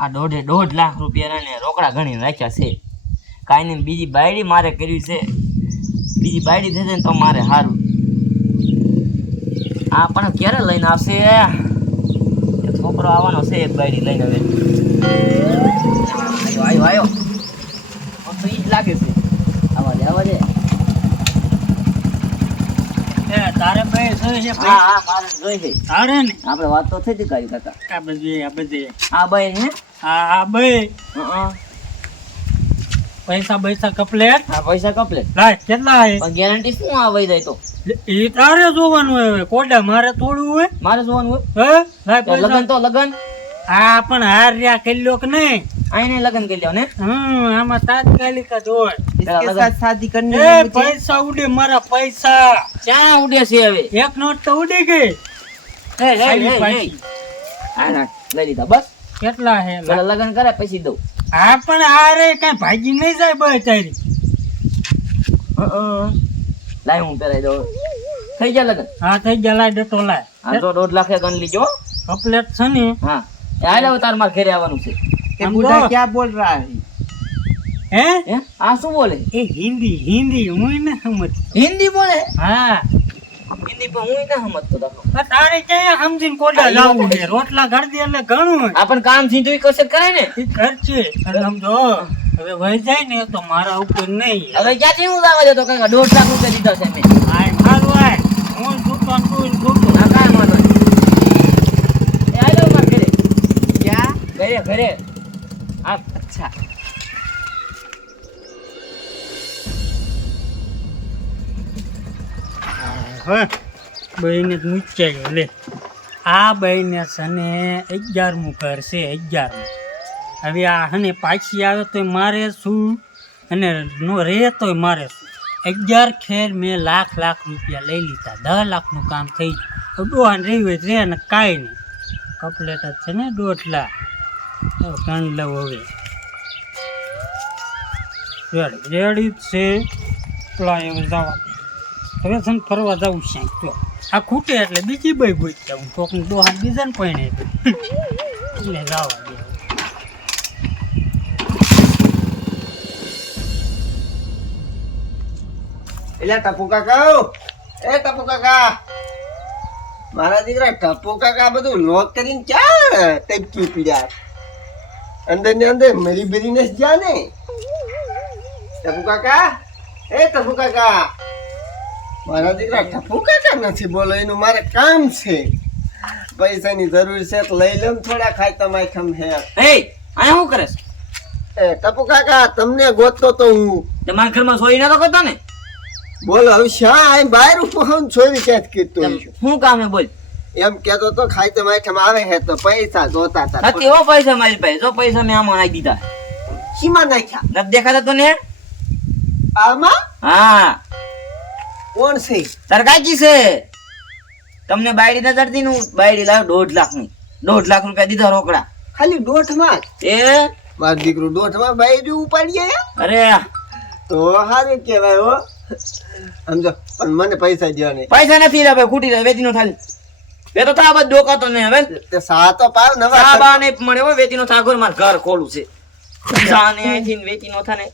આ દોઢે દોઢ લાખ રૂપિયા ને રોકડા ગણી રાખ્યા છે. કાંઈ નહીં, બીજી બાયડી મારે કરવી છે. બીજી બાયડી થશે ને તો મારે સારું આ પણ ક્યારે લઈને આવશે? છોકરો આવવાનો છે એક બાયડી લઈને હવે. આવ્યો આવ્યો તો એ જ લાગે છે. આવા દે આવા દે તારે બે છે હા હા મારે જોઈ તારે ને? આપણે વાત તો થઈ હતી કાઢી કાકા. આ બધી આ બધી. આ બાઈ ને? આ આ બે પૈસા પૈસા કપલેટ? આ પૈસા કપલે લાય કેટલા હે ગેરંટી શું આવી જાય તો? એ તારે જોવાનું હોય કોડા મારે થોડું હોય? મારે જોવાનું હોય? હે? લાય લગન તો લગન. હા પણ હાર રહ્યા કેટલો કે નહીં? આઈને લગન કરી લ્યો ને હમ આમાં તાત્કાલિક જ હોય. પેલા લગન शादी करने એ પૈસા ઉડે મારા પૈસા ક્યાં ઉડે છે હવે એક નોટ તો ઉડી ગઈ હે, હે, ખાલી હે, હે. પાછી. આ ના, લઈ લીધા બસ કેટલા હે પેલા લગન કરે પછી દઉં આ પણ આ રે કઈ ભાગી નહીં જાય બસ તારી હં, હં. લાય હું પેલા દઉં થઈ ગયા લગન હા થઈ ગયા લાય ડટો લાય આ તો દોઢ લાખે ગણ લીજો કપલેટ છે ને હા એ હાલે હવે તાર માર ઘરે આવવાનું છે ये हम बूढ़ा तो- क्या बोल रहा है હે હે? આ શું બોલે? એ હિન્દી હિન્દી હું ના સમજ હિન્દી બોલે? હા. હિન્દી પણ હું ના સમજતો દાખલો. તારે ક્યાં સમજીને કોડા લાવું લાવવું છે? રોટલા ઘડી દે એટલે ઘણું આપણ કામથી કશે કરે ને? એ સમજો હવે વહી જાય ને તો મારા ઉપર નહીં. હવે ક્યાંથી હું લાવવા દેતો? કાકા દોઢ લાખ રૂપિયા દીધા છે મેં આય મારું આય. હું છૂટો તું છૂટો. કાંઈ વાંધો નહીં. માર ઘરે. ક્યાં? ઘરે ઘરે. હવે બહેને ગયો લે. આ બહેને સને અગિયારમું ઘર છે, અગિયારમું. હવે આ હને પાછી આવે તો મારે શું? અને નો રહે તોય મારે શું? અગિયાર ખેર મેં લાખ લાખ રૂપિયા લઈ લીધા. દસ લાખનું કામ થઈ ગયું. ડોહાને રહી હોય રે ને કાંઈ નહીં. કપલેટ જ છે ને દોઢ લાખ ગણ લઉં હવે. રેડી જ છે. પેલા હવે જવા હવે ફરવા જવું છે તો. આ ખૂટે એટલે બીજી બઈ ગોઈ જવું. કોકને દોહા બીજાને પૈણે એટલે જવા દે. એટલે ટપુ કાકા એ ટપુ કાકા. મારા દીકરા ટપુ કાકા બધું લોક કરીને ક્યાં ટપકી પીડ્યા અંદર ને અંદર મરી બરીને જ જા ને ટપુ કાકા. એ ટપુ કાકા. મારા દીકરા ટપુ કાકા નથી બોલો એનું મારે કામ છે. પૈસાની જરૂર છે તો લઈ લેમ થોડા ખાય તમાય ખમ હે. એ આ શું કરે એ ટપુ કાકા તમને ગોતતો તો હું. તમારા ઘરમાં સોઈ નતો કરતો ને? બોલો હવે શા? આ બહાર ઊભો હું છોરી કેત કીધું શું કામ હે બોલ. એમ કેતો તો ખાય તમાય ખમ આવે હે તો પૈસા જોતા હતા. એવો પૈસા મારી પાસે? જો પૈસા મેં આમાં નાખી દીધા. સીમા નાખ્યા? નથી દેખાતા તો ને? આમાં? હા. કોણ છે? સરકાજી છે? તમને બાયડી નજર દી નું બાયડી લાવ દોઢ લાખની. દોઢ લાખ રૂપિયા દીધા રોકડા. ખાલી દોઢમાં એ? મારું દીકરું બાયડી ઉપાડી ગયા અરે તો સારું કહેવાય હો. સમજો? પણ મને પૈસા દેવા નહીં. પૈસા નથી લે ભાઈ ખૂટી જાય વેચી નો થાલી. એ તો તાબત ડોકાતો નહીં હવે. તે સા તો પાવ નવા સાબા ને મળે હો વેચી નો થાગોર માર ઘર ખોલું છે. સાને અહીંથી વેચી નો થાને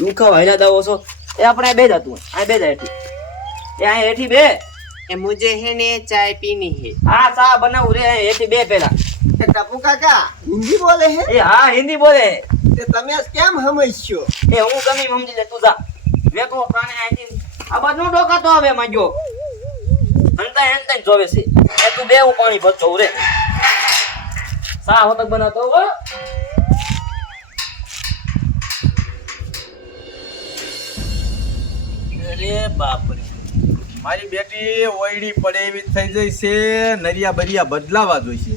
નીકળ હેલા દાવો છો. એ આપણે બે જતું આ બે જાય એ હેઠી બે. એ મુજે હે ને ચાય પીની હે. હા સા બનાવું રે હેઠી બે પેલા. ટપુ કાકા હિન્દી બોલે હે? એ હા હિન્દી બોલે. તે તમે કેમ સમજશો એ હું ગમી સમજી લે તું જા. વેકો પ્રાણે અહીંથી આ બધું ડોકાતો હવે માજો હંતા હંતા જોવે છે. એ તું બે પાણી ભરતો રે. સા હોતક બનાતો હો. અરે બાપરે. મારી બેટી ઓયડી પડે એવી થઈ જઈ છે નરિયા બરિયા બદલાવા જોઈશે.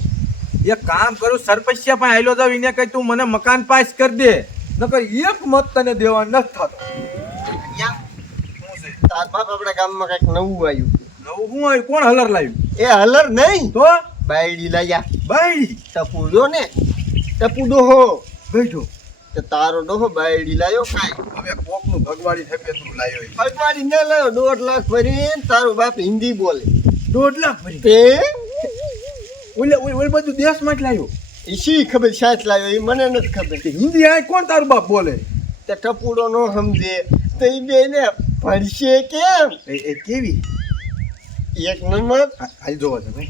એક કામ કરું સરપંચિયા પણ આયલો જાવ એને કઈ તું મને મકાન પાસ કરી દે. નકર એક મત તને દેવા નથી થતો. તાર બાપ આપણા ગામમાં કંઈક નવું આવ્યું. નવું શું આવ્યું? કોણ હલર લાવ્યું? એ હલર નહીં. તો? બાયડી લાયા. બાયડી? ટપુ જો ને? ટપુ ડોહો બેઠો. તે તારો ડોહો બાયડી લાયો કાઈ. હવે કોકનું ભગવાડી થપે તું લાવ્યો ભગવાડી ન લાયો દોઢ લાખ ભરીને તારો બાપ હિન્દી બોલે. દોઢ લાખ ભરી તે ઓલે ઓલે બધું દેશમાં જ લાયો. એ શી ખબર સાચ લાવ્યો એ મને નથી ખબર. હિન્દી આ કોણ તારો બાપ બોલે? તે ટપુડો નો સમજે. તો એ બે ને ભણશે કેમ? એ કેવી? એક નંબર. હાલ જોવા ભાઈ.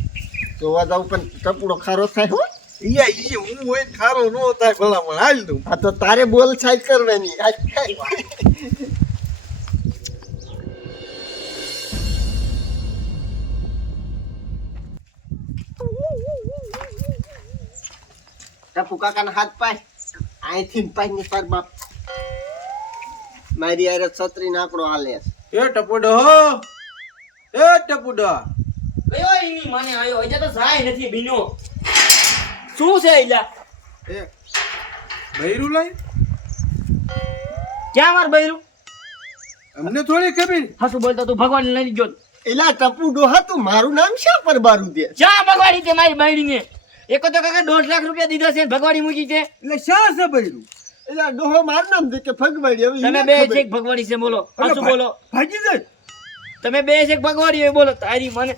જોવા જાવ પણ ટપુડો ખારો થાય હો. ઈયા ઈ હું હોય ને ખારો નો થાય ભલામણ. હાલ તું આ તો તારે બોલ સાઈડ કરવાની. ટપુ કાકાના હાથ પાય. અહીંથી પાય ને તાર બાપ. મારી યારે છત્રી નાકડો હાલે છે. એ ટપુડો એ ટપુડો. કયો માને આયો. હજે તો જાય નથી બીનો. શું છે એલા એ બૈરું લઈ ક્યાં માર બૈરું? અમને થોડી ખબર. હાસુ બોલતો તું ભગવાન લઈ ગયો એલા ટપુ ડોહા તું મારું નામ શા પર બારું દે? ક્યાં ભગવાડી તે મારી બૈરીને? એક તો કાકા દોઢ લાખ રૂપિયા દીધા છે ભગવાડી મૂકી છે. એટલે શા છે બૈરું? એલા ડોહો મારું નામ દે કે ભગવાડી હવે તમે બે. છે ભગવાડી છે બોલો. હાસુ બોલો. ભાગી જાય. તમે બે છે ભગવાડી બોલો. તારી મને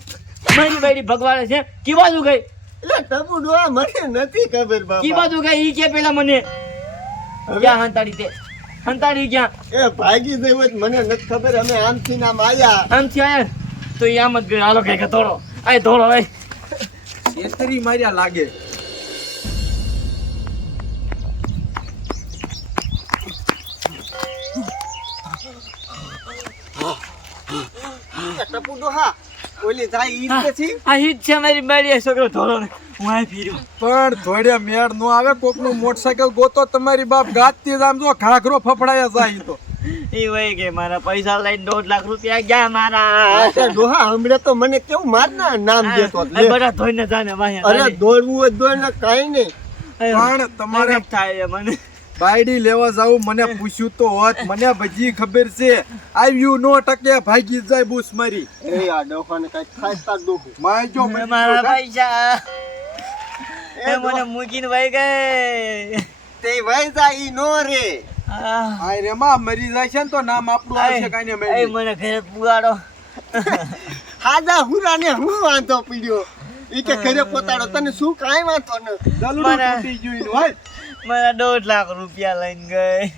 મારી બૈરી ભગવાડે છે. કી બાજુ ગઈ? એલા ટપુ ડોહા મને નથી ખબર કી બાજુ ગઈ ઈ કે પેલા મને. ક્યાં હંતાડી તે? હંતાડી ક્યાં? એ ભાગી જઈ હોય મને નથી ખબર અમે આમથી નામ આયા આમથી આયા તો ઈ આમ જ ગયો. હાલો ધોળો. આય ધોળો આય. છેતરી માર્યા લાગે. ટપુ ડોહા ઓલી થાય ઈ જ નથી આ હિત છે મારી બારી છોકરો ધોળો ને હું આ ફીર્યો. પણ થોડે મેળ નો આવે કોકનું મોટરસાયકલ ગોતો તમારી બાપ ગાતી જ આમ જો ઘાઘરો ફફડાયા જાય તો. એ વહી કે મારા પૈસા લઈને દોઢ લાખ રૂપિયા ગયા મારા. ડોહા હમણાં તો મને કેવું મારના નામ દેતો. બધા ધોઈને જાને વાહે અરે દોડવું હોય દોડ ને કાંઈ નહીં. પણ તમારે થાય મને. બાયડી લેવા જાવું મને પૂછ્યું તો હોત. મને ભજી ખબર છે. આવ્યું નો ટકે ભાગી જાય બુસ મારી. એ આ ડોહાને કઈ ખાસતા દુખ માય જો એ મારા પૈસા એ એ મને મૂકીને વહી ગઈ. તે વહી જાય ઈ નો રે. આ આય રે માં મરી જાય છે ને તો નામ આપણું આવશે કાંઈ ને એ. મને ઘરે પુગાડો. હાદા હુરાને હું વાંધો પીડ્યો? ઈ કે ઘરે પોતાડો તને શું કાઈ વાંધો ન દલડું તૂટી ગયું હાલ. મારા દોઢ લાખ રૂપિયા લઈને ગઈ.